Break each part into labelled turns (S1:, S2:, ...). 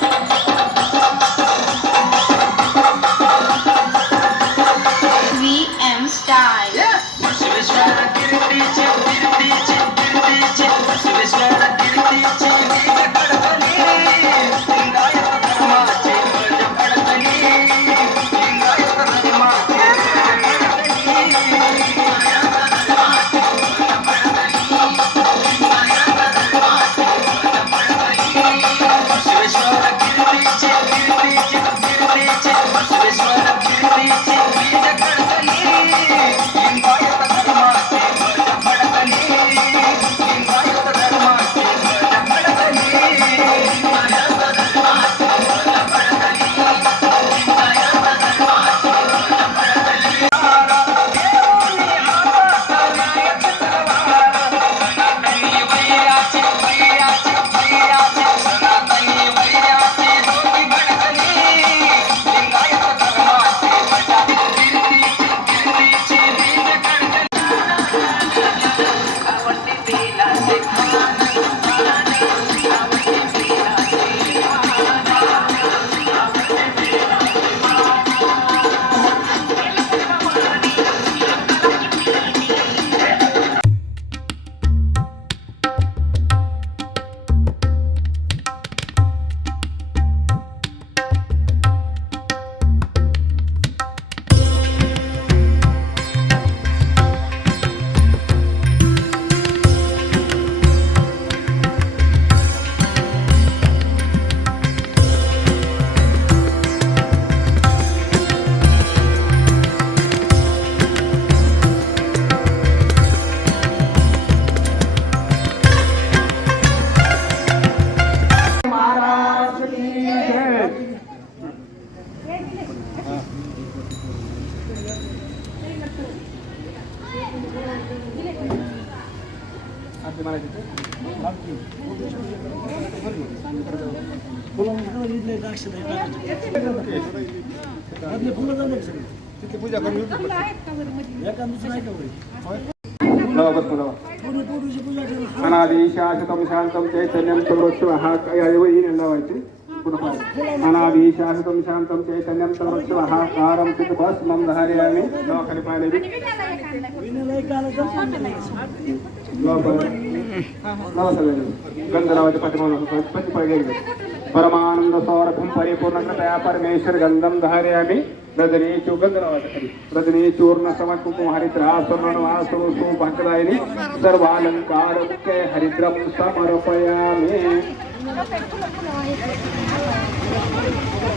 S1: Thank you.
S2: अनादि शाश्वतं शान्तं चैतन्यं सर्वस्वः एव लावायचे पुन्हा अनादि शाश्वतं शान्तं चैतन्यं सर्वस्वः कारं चित्तभस्मं धारयामि. दवाखाने पाहिलेली गंध लावायचे पाठीमागून प्रतिपाळ घ्यायचे परमानंद सौरभं परिपूर्ण परमेश्वर गंधम धारयामि. रजनी चो गंध लावायचं खाली रजनी चूर्ण समट हरिद्रा सर्वालंकार मुख्य हरिद्रम समर्पयामि.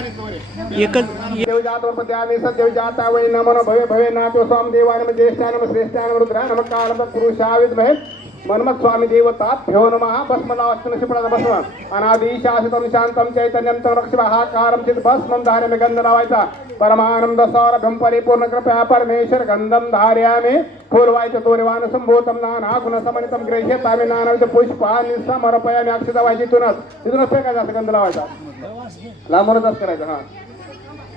S2: देव जातोपते आम्ही सदेव जाता वै नमन भवे भवे नाथो स्वाम देवानम ज्येष्ठानम श्रेष्ठानम रुद्रानम कालम पुरुषाविद महे मन्मथ स्वामी देवताभ्यो नमः भस्मलावस्तन शिपणाचा भस्म। अनादिशासितं शाश्वतं शांतं चैतन्यं तं रक्षवाहाकारं चित भस्मं धार्यामि गंध लावायचा परमानंद सौरभं परिपूर्ण कृपया परमेश्वर गंधं धार्यामि। पूर्वायचं तोरिवान संभूतं नाना गुणसमनितं गृह्यतामि नानाविध पुष्पानि समर्पयामि अक्षता व्हायची इथूनच तिथूनच फेकायचा असं गंध लावायचा लांबूनच करायचं हा।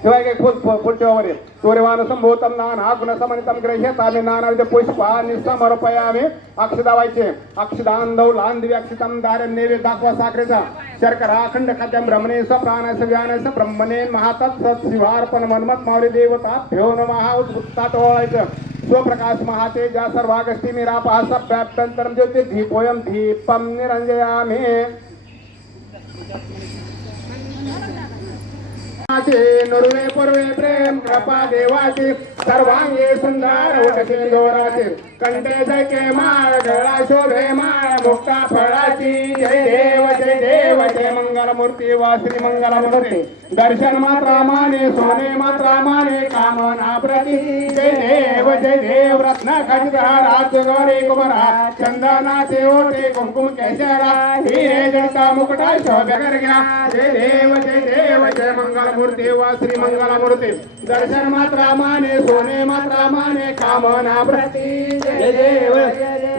S2: शिवाय काही फुल फुल फुल ठेवावर येत सूर्यवान संभूतम नाना गुणसमनितम ग्रह्य तामे नानाविध पुष्पानि समर्पयामि अक्षदावायचे अक्षदांधव लांधवी अक्षितम दारम नेवे दाखवा साखरेचा. शर्करा अखंड खाद्यम ब्रह्मणे स प्राणस व्यानस ब्रह्मणे महातत् सत् शिवार्पण मन्मत मावली देवता. भ्यो नमः उत्तात ओळायचं स्वप्रकाश महातेजा सर्वागस्ती निरापहा सभ्याभ्यंतरम ज्योती दीपोयम दीपम निरंजयामि नरवे पूर्वे प्रेम कृपा देवाची सर्वांगे सुंदर उठते दोराचे कंठे जैके माळ गळा शोभे माळ मुक्ता फळाची जय. मूर्ती वा श्री मंगल मूर्ती दर्शन मात्रा माने सोने मात्रा माने कामना प्रती. जय देव जय देव रत्न खजरा राज गौरी कुमारा. चंदनाचे ओटे कुमकुम केशरा. हिरे जळका मुकुटा शोभे कर घ्या जय देव जय देव जय मंगल मूर्ती वा श्री मंगल मूर्ती दर्शन मात्रा माने सोने मात्रा माने कामना प्रती. जय देव.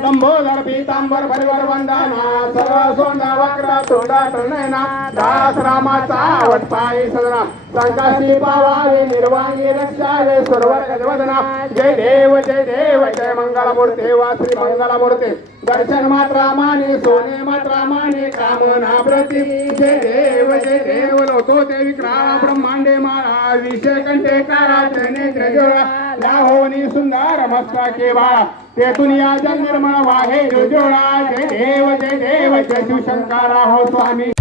S2: लंबोदर पीतांबर परिवार वंदना सर्व सोंडा वक्र तोडा तृणयना दास रामाचा आवड पायी सदना. संकाशी पावावी निर्वाणी रक्षावे सर्व गजवदना. जय देव जय देव जय मंगल मूर्ती वा श्री मंगल मूर्ती दर्शन मात्रा माने सोने मात्रा माने कामना प्रती. जय देव जय देव लोतो ते विक्रा ब्रह्मांडे माळा विषय कंठे कारा जने जोळा लाहोनी सुंदर मस्ता के बाळा. ते दुनिया जल निर्मळ वाहे जोडा जय देव जय देव जय शिवशंकरा. हो स्वामी.